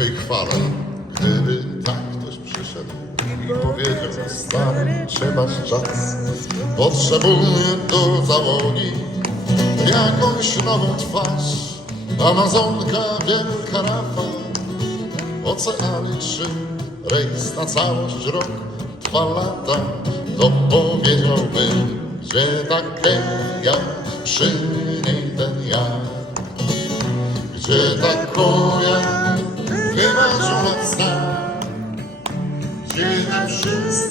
wielkiej chwale, gdyby tak ktoś przyszedł i powiedział, stary, trzeba czas, potrzebuję do załogi jakąś nową twarz, Amazonka, wielka rafa, oceany trzy, rejs na całość rok, dwa lata, to powiedziałbym, gdzie takeja, przy niej ten ja. Gdzie ta koja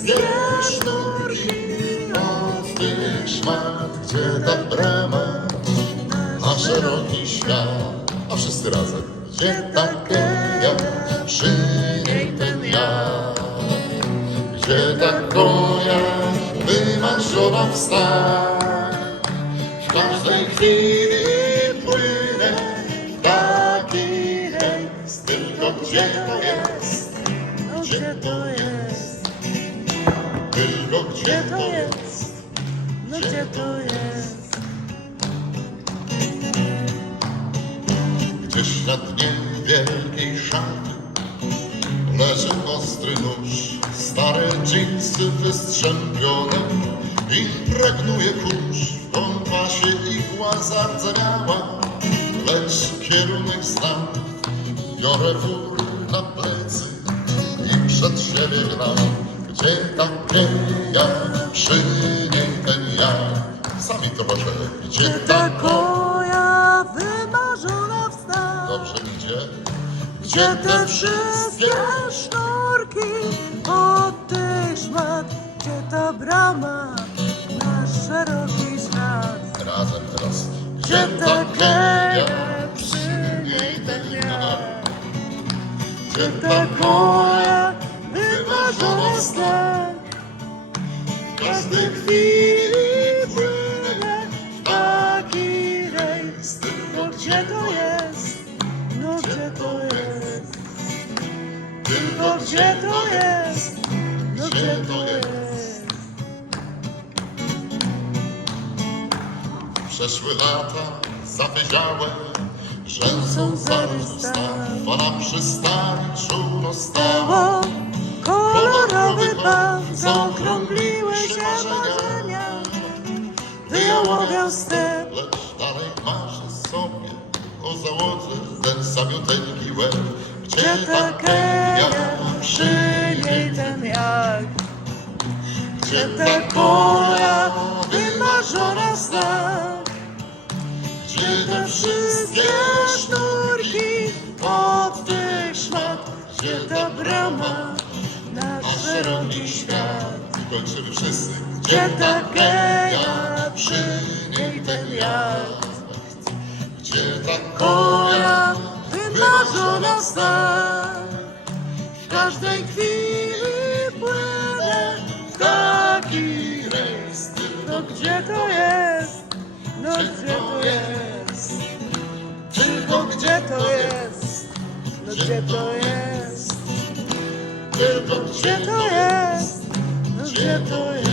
wszystkie sznurki od tych szmat, gdzie ta brama na szeroki świat, a wszyscy razem. Gdzie ta koja, przy niej ten ja. Gdzie ta koja wymarzona w snach, w każdej chwili płynę tylko gdzie to jest, No gdzie to jest? Gdzie to jest. No gdzie to jest? Gdzieś na dnie wielkiej szaty leży ostry nóż, stare dżinsy wystrzępione, impregnuje kurz, w kompasie igła zardzewiała, lecz kierunek znam, biorę wór na plecy i przed siebie gram, gdzie takie ja, przy niej ten ja, sami to proszę, gdzie ta koja wymarzona w snach? Dobrze idzie. Gdzie te wszystkie sznurki od tych szmat? Gdzie ta brama na szeroki świat? Razem teraz. Gdzie ta Kenia, keja, przy niej ten ja? Gdzie Ta koja każdej chwili płynę w taki rejs. No gdzie to jest? No gdzie to jest? tylko gdzie to jest? No gdzie to jest? Przeszły lata zawyziałe, rzęsą zarysta, fala przystani stała. Stało kolorowy pan, zaokrągliły się marzenia. Wyjałowiał step, Lecz dalej marzy sobie o załodze ten samiuteńki łeb. gdzie Gdzie ta Kenia, przy niej ten jak. Gdzie Ta koja wymarzona snach. Gdzie Te wszystkie sznurki od tych szmat, gdzie ta brama na szeroki świat. Kończymy wszyscy. Gdzie ta keja, przy niej ten jacht. Gdzie ta Koja wymarzona snach, w każdej chwili płynę w taki rejs. No gdzie to jest? No gdzie to jest? Tylko gdzie to jest? No gdzie to jest? Tylko gdzie to jest? No gdzie to jest?